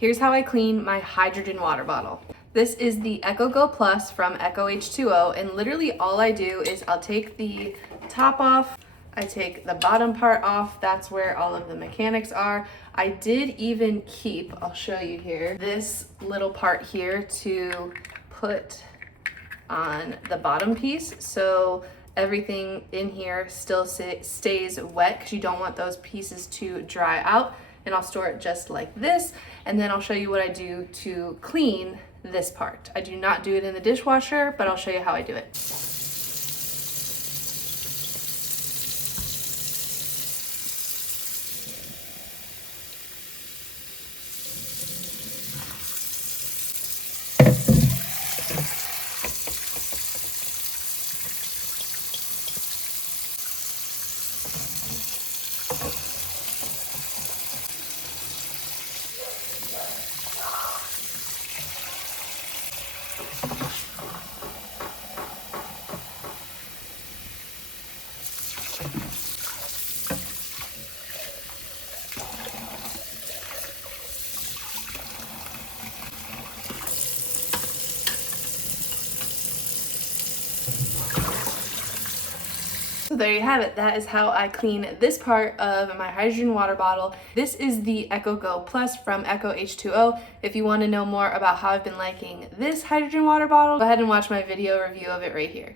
Here's how I clean my hydrogen water bottle. This is the EcoGo Plus from Eco H2O, and literally all I do is I'll take the top off, I take the bottom part off, that's where all of the mechanics are. I did even keep, I'll show you here, this little part here to put on the bottom piece, so everything in here still stays wet because you don't want those pieces to dry out. And I'll store it just like this, and then I'll show you what I do to clean this part. I do not do it in the dishwasher, but I'll show you how I do it. So there you have it. That is how I clean this part of my hydrogen water bottle. This is the EcoGo Plus from Eco H2O. If you want to know more about how I've been liking this hydrogen water bottle, go ahead and watch my video review of it right here.